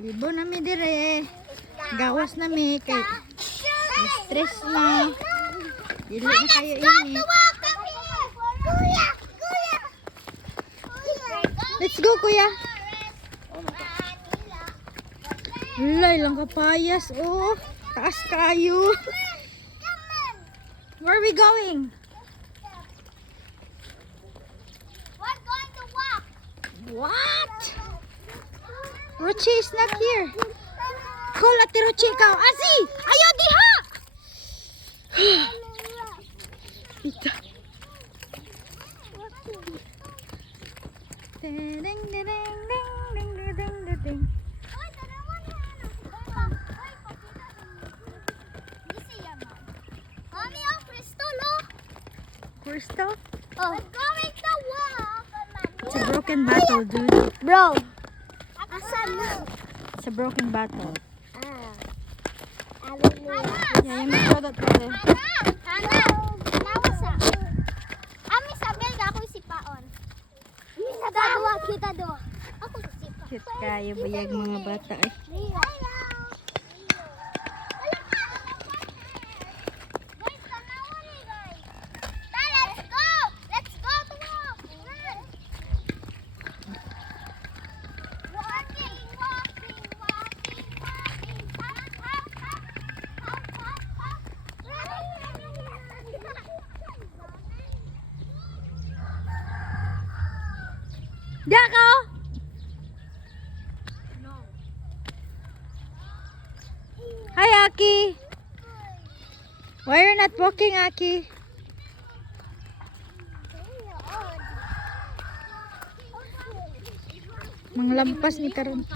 Libo na mi dire. Gawas na mi kay stress na. Dili na kayo ini. Let's go, kuya. Lay lang kapayas, oh. Taas kayo. Where are we going? We're going to walk. What? Rochi is not here. Call ati Rochi ikaw. Asi! Ayaw diha! Pita. Ding ding ding ding ding ding ding. Mommy, oh, Crystal, oh. Crystal? Oh. We're going to walk. It's a broken bottle, dude. Bro. Asan mo? It's a broken bottle. Hana! Yeah, you may throw that brother. Hana! Nawa sa. Ami Isabel, ako si Paon. Kita doa, kita doa. Ako si Pa. Cute kayo, bayag mga bata eh. Dako! Hi, Aki. Why you're not walking, Aki? Manglampas ni karon.